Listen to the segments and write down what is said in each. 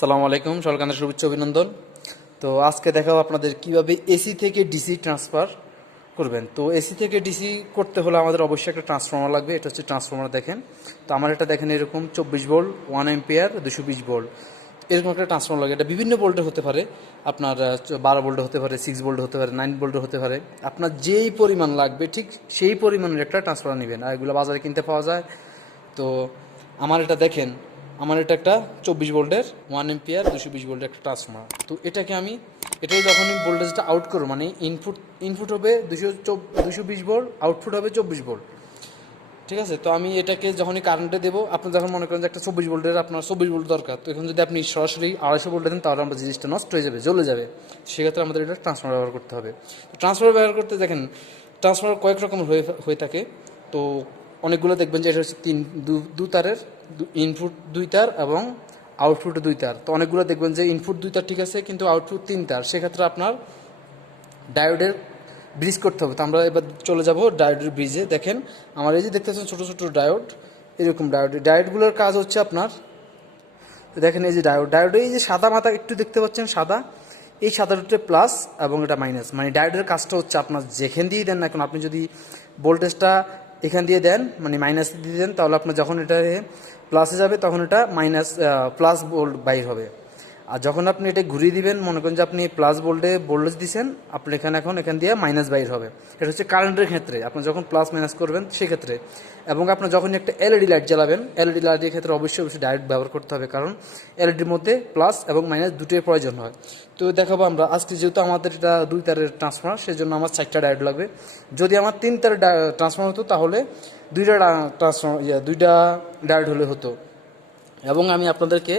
সালামু আলাইকুম, সরকারের শুভেচ্ছা অভিনন্দন। তো আজকে দেখাবো আপনাদের কিভাবে এসি থেকে ডিসি ট্রান্সফার করবেন। তো এসি থেকে ডিসি করতে হলে আমাদের অবশ্যই একটা ট্রান্সফর্মার লাগবে। এটা হচ্ছে ট্রান্সফর্মার, দেখেন। তো আমার এটা দেখেন এরকম 24 ভোল্ট 1 অ্যাম্পিয়ার 220 ভোল্ট এরকম একটা ট্রান্সফর্মার লাগে। এটা বিভিন্ন ভোল্টের হতে পারে, আপনার 12 ভোল্ট হতে পারে, 6 ভোল্ট হতে পারে, 9 ভোল্ট হতে পারে। আপনার যেই পরিমাণ লাগবে ঠিক সেই পরিমাণের একটা ট্রান্সফর্মার নেবেন, আর এগুলো বাজারে কিনতে পাওয়া যায়। তো আমার এটা দেখেন, আমার এটা একটা 24 ভোল্টের 1 অ্যাম্পিয়ার 220 ভোল্টের একটা ট্রান্সফর্মার। তো এটাকে আমি যখনই ভোল্টেজটা আউট করব, মানে ইনপুট হবে 220 ভোল্ট, আউটপুট হবে 24 ভোল্ট, ঠিক আছে। তো আমি এটাকে যখনই কারেন্টে দেবো, আপনি যখন মনে করেন যে একটা 24 ভোল্টের আপনার 24 ভোল্ট দরকার, তো এখন যদি আপনি সরাসরি 250 ভোল্টে দেন তাহলে আমরা জিনিসটা নষ্ট হয়ে যাবে, জ্বলে যাবে। সেক্ষেত্রে আমাদের এটা ট্রান্সফর্মার ব্যবহার করতে হবে। ট্রান্সফর্মার ব্যবহার করতে দেখেন, ট্রান্সফর্মার কয়েক রকম হয়ে থাকে। তো অনেকগুলো দেখবেন যে এটা হচ্ছে দু তারের, ইনপুট 2 তার এবং আউটপুট 2 তার। তো অনেকগুলো দেখবেন যে ইনপুট 2 তার ঠিক আছে, কিন্তু আউটপুট 3 তার। সেক্ষেত্রে আপনার ডায়োডের ব্রিজ করতে হবে। তো আমরা এবার চলে যাব ডায়োডের ব্রিজে। দেখেন আমার এই যে দেখতে পাচ্ছেন ছোটো ছোটো ডায়োড, এরকম ডায়োডগুলোর কাজ হচ্ছে আপনার, দেখেন এই যে ডায়োডে এই যে সাদা মাথা একটু দেখতে পাচ্ছেন সাদা, এই সাদাটা প্লাস এবং এটা মাইনাস। মানে ডায়োডের কাজটা হচ্ছে আপনার যেখান দিয়েই দেন না এখন, আপনি যদি ভোল্টেজটা এখান দিয়ে দেন, মানে মাইনাস দিয়ে দেন, তাহলে আপনার যখন এটা প্লাসে যাবে তখন এটা প্লাস ভোল্ট বাইর হবে। আর যখন আপনি এটা ঘুরিয়ে দিবেন, মনে করেন যে আপনি প্লাস ভোল্টেজ দিচ্ছেন, আপনি এখান দিয়ে মাইনাস বাইর হবে। এটা হচ্ছে কারেন্টের ক্ষেত্রে আপনি যখন প্লাস মাইনাস করবেন সেক্ষেত্রে। এবং আপনার যখন একটা এলইডি লাইট জ্বালাবেন, এলইডি লাইটের ক্ষেত্রে অবশ্যই ডায়োড ব্যবহার করতে হবে, কারণ এলইডির মধ্যে প্লাস এবং মাইনাস দুটোই প্রয়োজন হয়। তো দেখাবো আমরা আজকে, যেহেতু আমাদের এটা 2 তারের ট্রান্সফর্মার, সেই জন্য আমার 4টা ডায়োড লাগবে। যদি আমার 3 তারের ট্রান্সফর্মার হতো তাহলে 2টা ডায়োড হলে হতো। এবং আমি আপনাদেরকে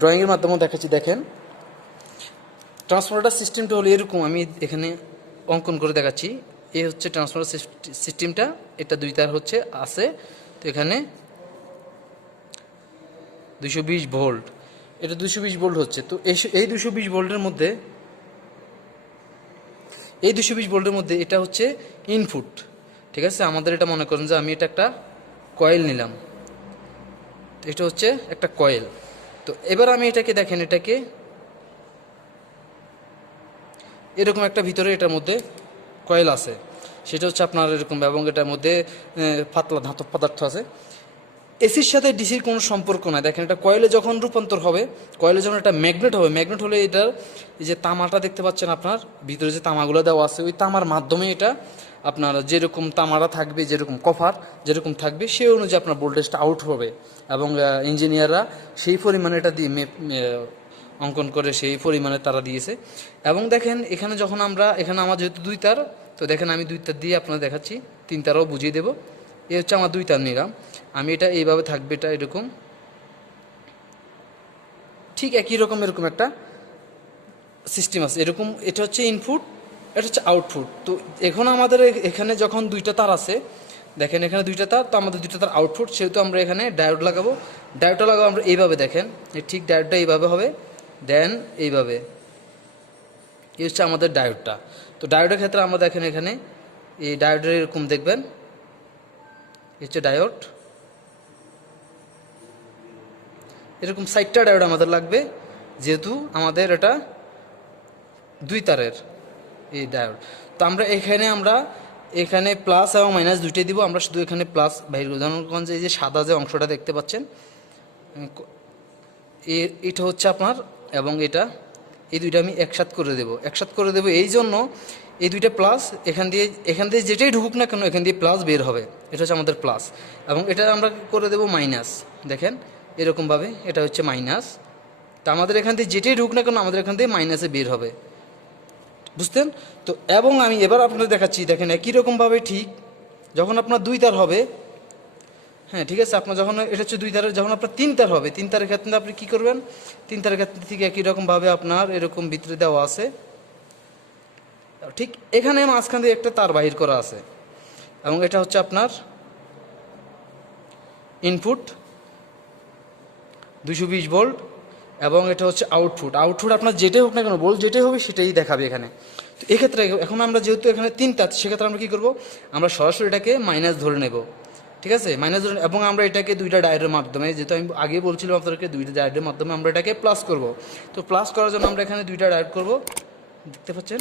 ড্রয়িংয়ের মাধ্যমে দেখাচ্ছি। দেখেন ট্রান্সফর্মারটার সিস্টেমটা হলো এরকম, আমি এখানে অঙ্কন করে দেখাচ্ছি। এই হচ্ছে ট্রান্সফর্মার সিস্টেমটা, এটা 2 তার হচ্ছে আছে। তো এখানে 220 ভোল্ট, এটা 220 ভোল্ট হচ্ছে। তো এই 220 ভোল্টের মধ্যে এটা হচ্ছে ইনপুট, ঠিক আছে। আমাদের এটা মনে করেন যে আমি এটা একটা কয়েল নিলাম, এটা হচ্ছে একটা কয়েল। তো এবার আমি এটাকে দেখেন, এটাকে এরকম একটা ভিতরে এটার মধ্যে কয়েল আছে, সেটা হচ্ছে আপনার এরকম, এবং এটার মধ্যে পাতলা ধাতব পদার্থ আছে। এসির সাথে ডিসির কোনো সম্পর্ক নাই। দেখেন এটা কয়েলে যখন রূপান্তর হবে, কয়েলে যখন এটা ম্যাগনেট হবে, ম্যাগনেট হলে এটার এই যে তামাটা দেখতে পাচ্ছেন আপনার ভিতরে যে তামাগুলো দেওয়া আছে, ওই তামার মাধ্যমে এটা আপনার যেরকম তামাটা থাকবে, যেরকম কভার যেরকম থাকবে, সেই অনুযায়ী আপনার ভোল্টেজটা আউট হবে। এবং ইঞ্জিনিয়াররা সেই পরিমাণে এটা দিয়ে অঙ্কন করে সেই পরিমাণে তারা দিয়েছে। এবং দেখেন এখানে যখন এখানে আমার যেহেতু 2 তার, তো দেখেন আমি 2 তার দিয়ে আপনাদের দেখাচ্ছি, 3 তারও বুঝিয়ে দেবো। এই হচ্ছে আমার 2 তার নিলাম আমি, এটা এইভাবে থাকবে, এটা এরকম ঠিক একই রকম এরকম একটা সিস্টেম আছে এরকম। এটা হচ্ছে ইনপুট, এটা হচ্ছে আউটপুট। তো এখন আমাদের এখানে যখন 2টা তার আছে, দেখেন এখানে 2টা তার, তো আমাদের 2টা তার আউটপুট, সেহেতু আমরা এখানে ডায়োড লাগাবো। ডায়োডটা লাগাবো আমরা এইভাবে, দেখেন ঠিক ডায়োডটা এইভাবে হবে, দেন এইভাবে। এই হচ্ছে আমাদের ডায়োডটা। তো ডায়োডের ক্ষেত্রে আমরা দেখেন এখানে এই ডায়োডের এরকম দেখবেন, এই হচ্ছে ডায়োড, এরকম 4টা ডায়োড আমাদের লাগবে, যেহেতু আমাদের এটা 2 তারের এই ডায়োড। তো আমরা এখানে প্লাস এবং মাইনাস দুইটাই দিব। আমরা শুধু এখানে প্লাস বাইর, উদাহরণগঞ্জে এই যে সাদা যে অংশটা দেখতে পাচ্ছেন, এটা হচ্ছে আপনার, এবং এই দুইটা আমি একসাথ করে দেবো। এই জন্য এই 2টা প্লাস এখান দিয়ে যেটাই ঢুকুক না কেন, এখান দিয়ে প্লাস বের হবে, এটা হচ্ছে আমাদের প্লাস। এবং এটা আমরা করে দেবো মাইনাস, দেখেন এরকমভাবে, এটা হচ্ছে মাইনাস। তা আমাদের এখান দিয়ে যেটাই ঢুক না কেন, আমাদের এখান দিয়ে মাইনাসে বের হবে, বুঝতেন তো। এবং আমি এবার আপনাদের দেখাচ্ছি, দেখেন একই রকমভাবে ঠিক যখন আপনার 2 তার হবে, হ্যাঁ ঠিক আছে, আপনার যখন এটা হচ্ছে 2 তারের, যখন আপনার 3 তার হবে, 3 তারের ক্ষেত্রে আপনি কী করবেন, 3 তারের ক্ষেত্রে ঠিক একই রকমভাবে আপনার এরকম ভিতরে দেওয়া আছে, ঠিক এখানে মাঝখান দিয়ে একটা তার বাহির করা আছে। এবং এটা হচ্ছে আপনার ইনপুট 220 ভোল্ট, এবং এটা হচ্ছে আউটপুট আপনার যেটাই হোক না কেন, ভোল্ট যেটাই হবে সেটাই দেখাবে এখানে। তো এক্ষেত্রে এখন আমরা যেহেতু এখানে 3 তার, সেক্ষেত্রে আমরা কী করবো, আমরা সরাসরি এটাকে মাইনাস ধরে নেব। ঠিক আছে, মাইনাস ধরুন, এবং আমরা এটাকে দুইটা ডায়োডের মাধ্যমে, যেহেতু আমি আগে বলছিলাম আপনাদেরকে দুইটা ডায়োডের মাধ্যমে আমরা এটাকে প্লাস করব। তো প্লাস করার জন্য আমরা এখানে দুইটা ডায়োড করব, দেখতে পাচ্ছেন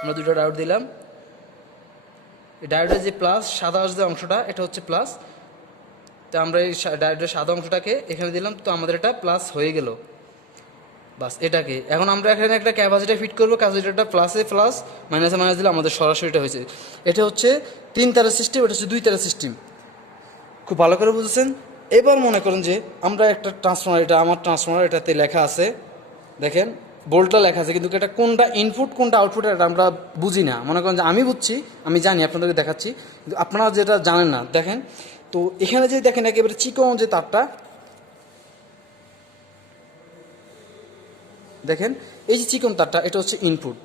আমরা দুইটা ডায়োড দিলাম। এই ডায়োডের যে প্লাস সাদা যে অংশটা এটা হচ্ছে প্লাস, তো আমরা এই ডায়োডের সাদা অংশটাকে এখানে দিলাম, তো আমাদের এটা প্লাস হয়ে গেল। বাস এটাকে এখন আমরা এখানে একটা ক্যাপাসিটার ফিট করবো, ক্যাপাসিটারটা প্লাসে প্লাস মাইনাসে মাইনাস দিলে আমাদের সরাসরি এটা হয়েছে। এটা হচ্ছে 3 তারের সিস্টেম, এটা হচ্ছে 2 তারের সিস্টেম, খুব ভালো করে বুঝেছেন। এবার মনে করেন যে আমরা একটা ট্রান্সফর্মার, এটা আমার ট্রান্সফর্মার, এটাতে লেখা আছে, দেখেন বোল্টটা লেখা আছে, কিন্তু এটা কোনটা ইনপুট কোনটা আউটপুট এটা আমরা বুঝি না। মনে করেন যে আমি বুঝছি, আমি জানি, আপনাদেরকে দেখাচ্ছি, কিন্তু আপনারা যেটা জানেন না। দেখেন তো এখানে যে দেখেন একেবারে চিকন যে তারটা, দেখেন এই যে চিকন তারটা, এটা হচ্ছে ইনপুট।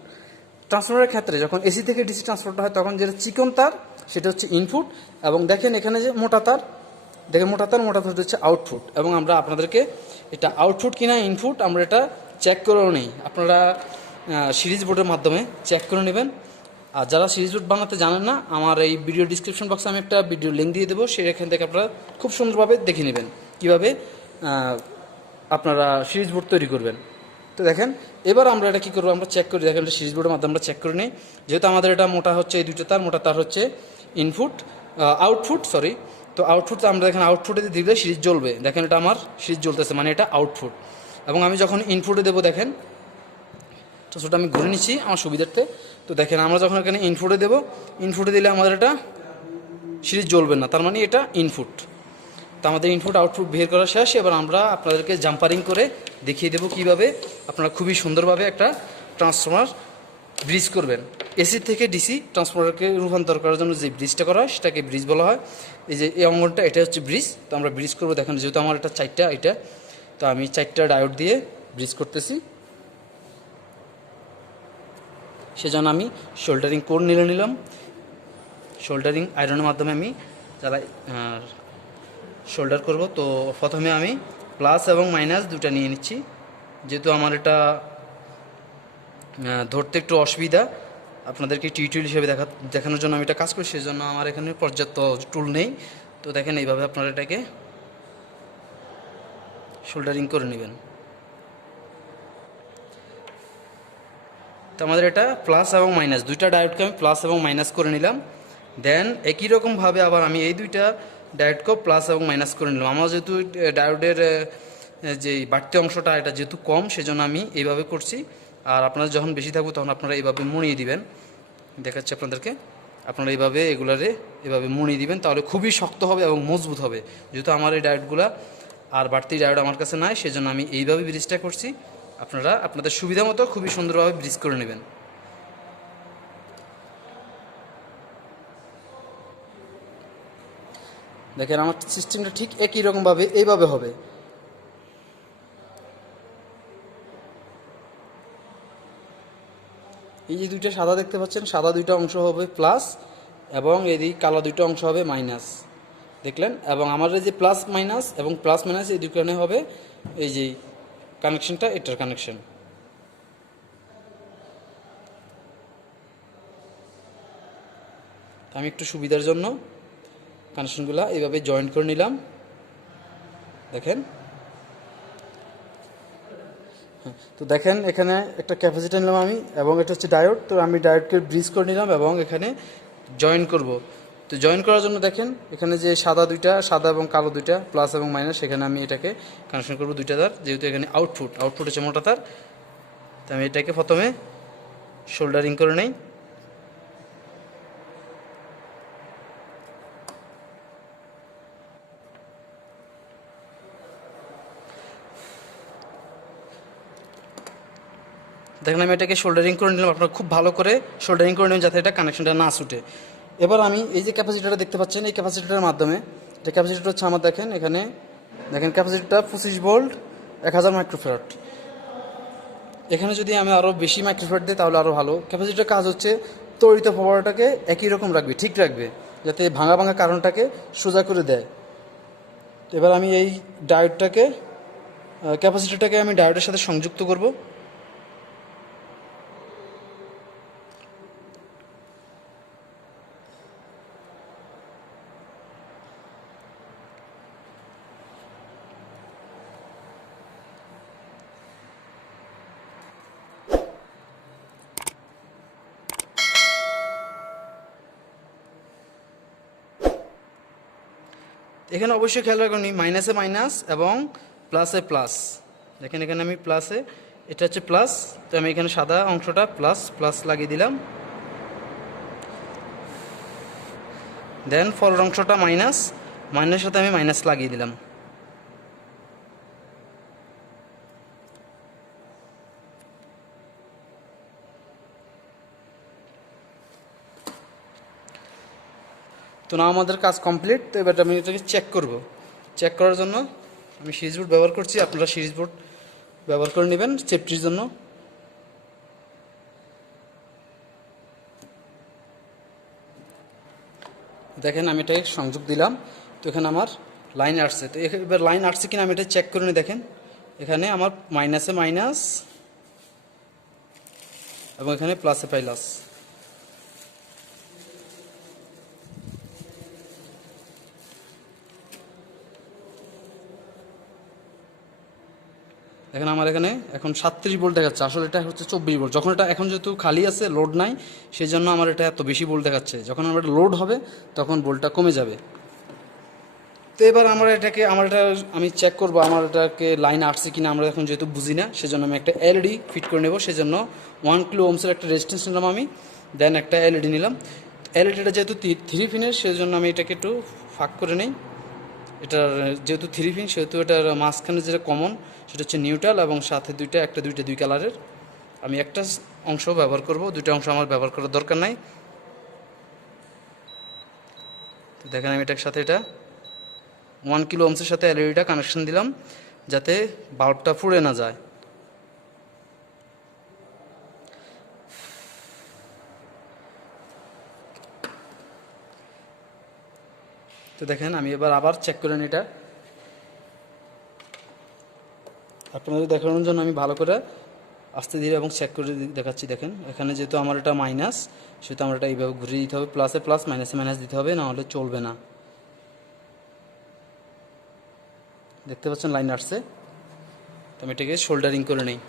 ট্রান্সফর্মারের ক্ষেত্রে যখন এসি থেকে ডিসি ট্রান্সফারটা হয় তখন যেটা চিকন তার সেটা হচ্ছে ইনপুট, এবং দেখেন এখানে যে মোটা তার, দেখেন মোটা তার হচ্ছে আউটপুট। এবং আমরা আপনাদেরকে এটা আউটপুট কিনা ইনপুট আমরা এটা চেক করেও নেই, আপনারা সিরিজ বোর্ডের মাধ্যমে চেক করে নেবেন। আর যারা সিরিজ বোর্ড বানাতে জানেন না, আমার এই ভিডিও ডিসক্রিপশন বক্সে আমি একটা ভিডিও লিঙ্ক দিয়ে দেবো, সেখান থেকে আপনারা খুব সুন্দরভাবে দেখে নেবেন কীভাবে আপনারা সিরিজ বোর্ড তৈরি করবেন। তো দেখেন এবার আমরা এটা কী করবো, আমরা চেক করি, দেখেন এটা সিরিজ বোর্ডের মাধ্যমে আমরা চেক করে নিই। যেহেতু আমাদের এটা মোটা হচ্ছে এই দুটো তার, মোটা তার হচ্ছে ইনপুট, আউটপুট সরি। তো আউটপুট আমরা দেখেন আউটপুটে দিলে সিরিজ জ্বলবে, দেখেন এটা আমার সিরিজ জ্বলতেছে, মানে এটা আউটপুট। এবং আমি যখন ইনপুটে দেবো, দেখেন তো সেটা আমি ঘুরে নিচ্ছি আমার সুবিধার্থে। তো দেখেন আমরা যখন এখানে ইনপুটে দেবো, ইনপুটে দিলে আমাদের এটা সিরিজ জ্বলবে না, তার মানে এটা ইনপুট। তো আমাদের ইনপুট আউটপুট বের করা শেষ। এবার আমরা আপনাদেরকে জাম্পারিং করে দেখিয়ে দেবো কীভাবে আপনারা খুবই সুন্দরভাবে একটা ট্রান্সফর্মার ব্রিজ করবেন। এসি থেকে ডিসি ট্রান্সফর্মারকে রূপান্তর করার জন্য যে ব্রিজটা করা হয় সেটাকে ব্রিজ বলা হয়। এই যে এই অঙ্গনটা, এটা হচ্ছে ব্রিজ। তো আমরা ব্রিজ করবো, দেখেন যেহেতু আমার এটা 4টা, এটা তো আমি 4টা ডায়োড দিয়ে ব্রিজ করতেছি। সেজন্য আমি শোল্ডারিং কোড নিলাম, শোল্ডারিং আয়রনের মাধ্যমে আমি যারা শোল্ডার করব। তো প্রথমে আমি প্লাস এবং মাইনাস দুটা নিয়ে নিচ্ছি, যেহেতু আমার এটা ধরতে একটু অসুবিধা, আপনাদেরকে টিউটোরিয়াল হিসেবে দেখানোর জন্য আমি এটা কাজ করি, সেজন্য আমার এখানে পর্যাপ্ত টুল নেই। তো দেখেন এইভাবে আপনারা এটাকে শোল্ডারিং করে নেবেন। তো আমাদের এটা প্লাস এবং মাইনাস দুইটা ডায়োডকে আমি প্লাস এবং মাইনাস করে নিলাম। দেন একই রকমভাবে আবার আমি এই দুইটা ডায়োডকেও প্লাস এবং মাইনাস করে নিলাম। আমার যেহেতু ডায়োডের যে বাড়তি অংশটা এটা যেহেতু কম, সেজন্য আমি এইভাবে করছি। আর আপনারা যখন বেশি থাকবো তখন আপনারা এইভাবে মুড়িয়ে দিবেন, দেখাচ্ছি আপনাদেরকে। আপনারা এইভাবে এগুলারে এভাবে মুড়িয়ে দিবেন, তাহলে খুবই শক্ত হবে এবং মজবুত হবে। যেহেতু আমার এই ডায়োডগুলা আর বাড়তি ডায়োড আমার কাছে নাই, সেজন্য আমি এইভাবে ব্রিজটা করছি। আপনারা আপনাদের সুবিধা মতো খুবই সুন্দরভাবে ব্রিজ করে নেবেন। দেখেন আমার সিস্টেমটা ঠিক একই রকমভাবে এইভাবে হবে। এই যে দুইটা সাদা দেখতে পাচ্ছেন, সাদা দুইটা অংশ হবে প্লাস, এবং এই কালো দুইটা অংশ হবে মাইনাস, দেখলেন। এবং আমার এই যে প্লাস মাইনাস এবং প্লাস মাইনাস এই দুইখানে হবে এই যে কানেকশনটা, এটার কানেকশন। আমি একটু সুবিধার জন্য কানেকশনগুলো এইভাবে জয়েন্ট করে নিলাম, দেখেন। তো দেখেন এখানে একটা ক্যাপাসিটর নিলাম আমি, এবং এটা হচ্ছে ডায়োড। তো আমি ডায়োডকে ব্রিজ করে নিলাম এবং এখানে জয়েন করব। তো জয়েন করার জন্য দেখেন এখানে যে সাদা এবং কালো দুইটা প্লাস এবং মাইনাস, সেখানে আমি এটাকে কানেকশন করব দুইটা তার। যেহেতু এখানে আউটপুট হচ্ছে মোটা তার, তো আমি এটাকে প্রথমে শোল্ডারিং করে নেই। দেখেন আমি এটাকে শোল্ডারিং করে নিলাম, আপনারা খুব ভালো করে শোল্ডারিং করে নেবেন যাতে এটা কানেকশনটা না ছুটে। এবার আমি এই যে ক্যাপাসিটারটা দেখতে পাচ্ছেন, এই ক্যাপাসিটারের মাধ্যমে, যে ক্যাপাসিটার হচ্ছে আমার, দেখেন এখানে দেখেন ক্যাপাসিটারটা 25 ভোল্ট 1000 মাইক্রোফ্যারাড। এখানে যদি আমি আরও বেশি মাইক্রোফ্যারাড দিই তাহলে আরও ভালো। ক্যাপাসিটারের কাজ হচ্ছে তড়িৎ প্রবাহটাকে একই রকম রাখবে, ঠিক রাখবে, যাতে ভাঙা কারণটাকে সোজা করে দেয়। এবার আমি এই ডায়োডটাকে ক্যাপাসিটারটাকে আমি ডায়োডের সাথে সংযুক্ত করব। এখানে অবশ্যই খেয়াল রাখুন মাইনাসে মাইনাস এবং প্লাসে প্লাস। দেখেন এখানে আমি প্লাসে, এটা হচ্ছে প্লাস, তো আমি এখানে সাদা অংশটা প্লাস প্লাস লাগিয়ে দিলাম, দেন ফলের অংশটা মাইনাস, মাইনাসের সাথে আমি মাইনাস লাগিয়ে দিলাম। তো না আমাদের কাজ কমপ্লিট। তো এবার আমি এটাকে চেক করব। চেক করার জন্য আমি সিরিজ বোর্ড ব্যবহার করছি, আপনারা সিরিজ বোর্ড ব্যবহার করে নেবেন সেফটির জন্য। দেখেন আমি এটাকে সংযোগ দিলাম, তো এখানে আমার লাইন আসছে। তো এবার লাইন আসছে কিনা আমি এটা চেক করে নিই। দেখেন এখানে আমার মাইনাসে মাইনাস এবং এখানে প্লাসে প্লাস। দেখেন আমার এখানে এখন 37 ভোল্ট দেখাচ্ছে, আসলে এটা হচ্ছে 24 ভোল্ট। যখন এটা এখন যেহেতু খালি আছে, লোড নাই, সেই জন্য আমার এটা এত বেশি ভোল্ট দেখাচ্ছে। যখন আমার এটা লোড হবে তখন ভোল্টটা কমে যাবে। তো এবার আমি চেক করবো আমার এটাকে লাইন আসছে কিনা। আমরা এখন যেহেতু বুঝি না, সেজন্য আমি একটা এলইডি ফিট করে নেব। সেজন্য 1 কিলো ওহমসের একটা রেজিস্ট্যান্স নিলাম আমি, দেন একটা এলইডি নিলাম। এলইডিটা যেহেতু 3 পিনের, সেজন্য আমি এটাকে একটু ফাঁক করে নিই। এটার যেহেতু 3 পিন, সেহেতু এটার মাঝখানে যেটা কমন সেটা হচ্ছে নিউট্রাল, এবং সাথে দুইটা 2 কালারের। আমি একটা অংশ ব্যবহার করব, 2টা অংশ আমার ব্যবহার করার দরকার নাই। তো দেখেন আমি এটার সাথে 1 কিলো ওহমসের সাথে এলইডিটা কানেকশন দিলাম, যাতে বাল্বটা পুড়ে না যায়। তো দেখেন আমি এবার আবার চেক করে নিই এটা। আপনাদের দেখানোর জন্য আমি ভালো করে আস্তে ধীরে এবং চেক করে দেখাচ্ছি। দেখেন এখানে যেহেতু আমার এটা মাইনাস, সেহেতু আমার এটা এইভাবে ঘুরিয়ে দিতে হবে, প্লাসে প্লাস মাইনাসে মাইনাস দিতে হবে, না হলে চলবে না। দেখতে পাচ্ছেন লাইন আসছে। তো আমি এটাকে শোল্ডারিং করে নিই।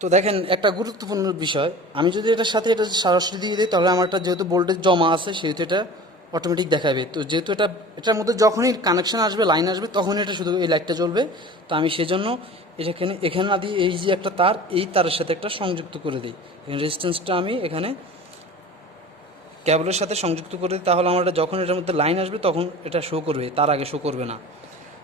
তো দেখেন একটা গুরুত্বপূর্ণ বিষয়, আমি যদি এটার সাথে এটা সরাসরি দিয়ে দিই, তাহলে আমার এটা যেহেতু ভোল্টেজ জমা আছে, সেহেতু এটা অটোমেটিক দেখাবে। তো যেহেতু এটার মধ্যে যখনই কানেকশন আসবে, লাইন আসবে, তখনই এটা শুধু এই লাইটটা জ্বলবে। তো আমি সেজন্য এখানে না দিয়ে এই যে একটা তার, এই তারের সাথে একটা সংযুক্ত করে দিই। রেজিস্ট্যান্সটা আমি এখানে কেবলের সাথে সংযুক্ত করে দিই, তাহলে আমার যখন এটার মধ্যে লাইন আসবে তখন এটা শো করবে, তার আগে শো করবে না।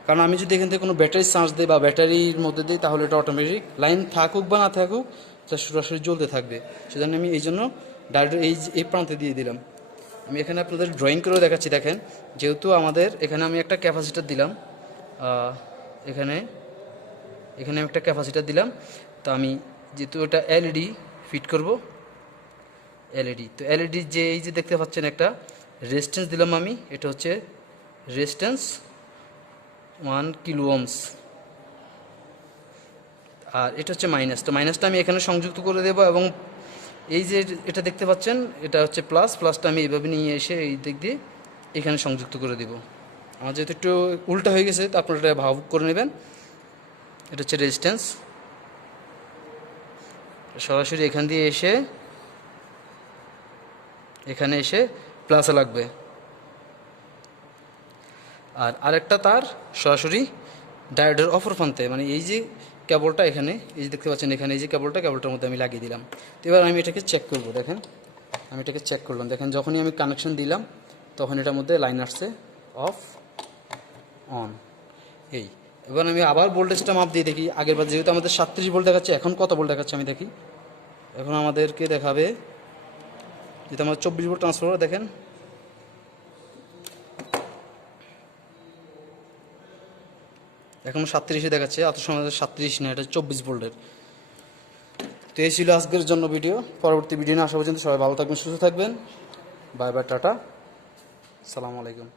কারণ আমি যদি এখান থেকে কোনো ব্যাটারি চার্জ দিই বা ব্যাটারির মধ্যে দিই, তাহলে এটা অটোমেটিক লাইন থাকুক বা না থাকুক এটা সরাসরি জ্বলতে থাকবে। সেজন্য আমি এই জন্য ডাইরেক্ট এই প্রান্তে দিয়ে দিলাম। আমি এখানে আপনাদের ড্রয়িং করেও দেখাচ্ছি। দেখেন যেহেতু আমাদের এখানে আমি একটা ক্যাপাসিটার দিলাম, এখানে আমি একটা ক্যাপাসিটার দিলাম। তো আমি যেহেতু এটা এলইডি ফিট করব, এলইডি, তো এলইডি যে এই যে দেখতে পাচ্ছেন একটা রেজিস্ট্যান্স দিলাম আমি, এটা হচ্ছে রেজিস্ট্যান্স 1 কিলো ওহমস, আর এটা হচ্ছে মাইনাস। তো মাইনাসটা আমি এখানে সংযুক্ত করে দেব, এবং এই যে এটা দেখতে পাচ্ছেন এটা হচ্ছে প্লাস, প্লাসটা আমি এইভাবে নিয়ে এসে এই দিক দিয়ে এখানে সংযুক্ত করে দেব। আমার যেহেতু একটু উল্টা হয়ে গেছে, তো আপনারা এটা ভাব করে নেবেন। এটা হচ্ছে রেজিস্ট্যান্স, সরাসরি এখান দিয়ে এখানে এসে প্লাসে লাগবে। আর আরেকটা তার সরাসরি ডায়োডের অপর প্রান্তে, মানে এই যে কেবলটা এখানে, এই যে দেখতে পাচ্ছেন এখানে এই যে কেবলটার মধ্যে আমি লাগিয়ে দিলাম। তো এবার আমি এটাকে চেক করব। দেখেন আমি এটাকে চেক করলাম। দেখেন যখনই আমি কানেকশন দিলাম, তখন এটার মধ্যে লাইন আসছে অফ অন। এবার আমি আবার ভোল্টেজটা মাপ দিয়ে দেখি। আগেরবার যেহেতু আমাদের 37 ভোল্ট দেখাচ্ছে, এখন কত ভোল্ট দেখাচ্ছে আমি দেখি। এখন আমাদেরকে দেখাবে যেহেতু আমাদের 24 ভোল্ট ট্রান্সফরমার। দেখেন এখন 37 দেখাচ্ছে, অত সময় 37 না, এটা 24 ভোল্টের। তো এই ছিল আজকের জন্য ভিডিও। পরবর্তী ভিডিও না আসা পর্যন্ত সবাই ভালো থাকবেন, সুস্থ থাকবেন। বাই বাই, টাটা, আসসালামু আলাইকুম।